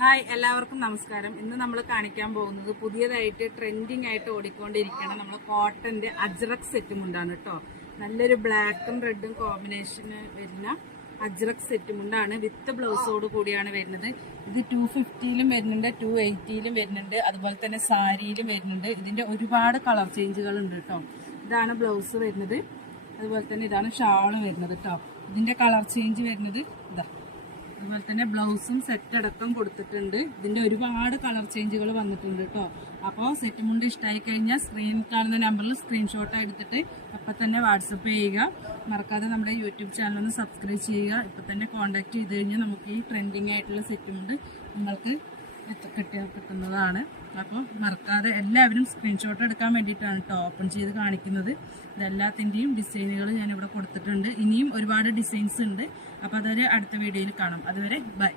Hi, എല്ലാവർക്കും നമസ്കാരം. ഇന്ന് നമ്മൾ കാണിക്കാൻ പോകുന്നത് പുതിയതായിട്ട് ട്രെൻഡിങ് ആയിട്ട് ഓടിക്കൊണ്ടിരിക്കണം നമ്മൾ കോട്ടന്റെ അജ്രക് സെറ്റ് മുണ്ടാണ് കേട്ടോ. നല്ലൊരു ബ്ലാക്കും റെഡും കോമ്പിനേഷന് വരുന്ന അജ്രക് സെറ്റ് മുണ്ടാണ്. വിത്ത് ബ്ലൗസോട് കൂടിയാണ് വരുന്നത്. ഇത് 250ലും വരുന്നുണ്ട്, 280ലും വരുന്നുണ്ട്, അതുപോലെ തന്നെ സാരിയിലും വരുന്നുണ്ട്. ഇതിന്റെ ഒരുപാട് കളർ ചേഞ്ചുകൾ ഉണ്ട് കേട്ടോ. ഇതാണ് ബ്ലൗസ് വരുന്നത്, അതുപോലെ തന്നെ ഇതാണ് ഷാള് വരുന്നത് കേട്ടോ. ഇതിന്റെ കളർ ചേഞ്ച് വരുന്നത് ഇതാ. അതുപോലെ തന്നെ ബ്ലൗസും സെറ്റ് അടക്കം കൊടുത്തിട്ടുണ്ട്. ഇതിന്റെ ഒരുപാട് കളർ ചേഞ്ചുകൾ വന്നിട്ടുണ്ട് കേട്ടോ. അപ്പോൾ സെറ്റ് മുണ്ട് ഇഷ്ടമായി കഴിഞ്ഞാൽ സ്ക്രീനിൽ കാണുന്ന നമ്പറിൽ സ്ക്രീൻഷോട്ട് എടുത്തിട്ട് അപ്പം തന്നെ വാട്സപ്പ് ചെയ്യുക. മറക്കാതെ നമ്മുടെ യൂട്യൂബ് ചാനൽ ഒന്ന് സബ്സ്ക്രൈബ് ചെയ്യുക. ഇപ്പം തന്നെ കോൺടാക്ട് ചെയ്ത് കഴിഞ്ഞാൽ നമുക്ക് ഈ ട്രെൻഡിങ് ആയിട്ടുള്ള സെറ്റ് മുണ്ട് നിങ്ങൾക്ക് കിട്ടുന്നതാണ്. അപ്പോൾ മറക്കാതെ എല്ലാവരും സ്ക്രീൻഷോട്ട് എടുക്കാൻ വേണ്ടിയിട്ടാണ് കേട്ടോ ഓപ്പൺ ചെയ്ത് കാണിക്കുന്നത്. ഇതെല്ലാത്തിൻ്റെയും ഡിസൈനുകൾ ഞാനിവിടെ കൊടുത്തിട്ടുണ്ട്. ഇനിയും ഒരുപാട് ഡിസൈൻസ് ഉണ്ട്. അപ്പോൾ അതൊരു അടുത്ത വീഡിയോയിൽ കാണാം. അതുവരെ ബൈ.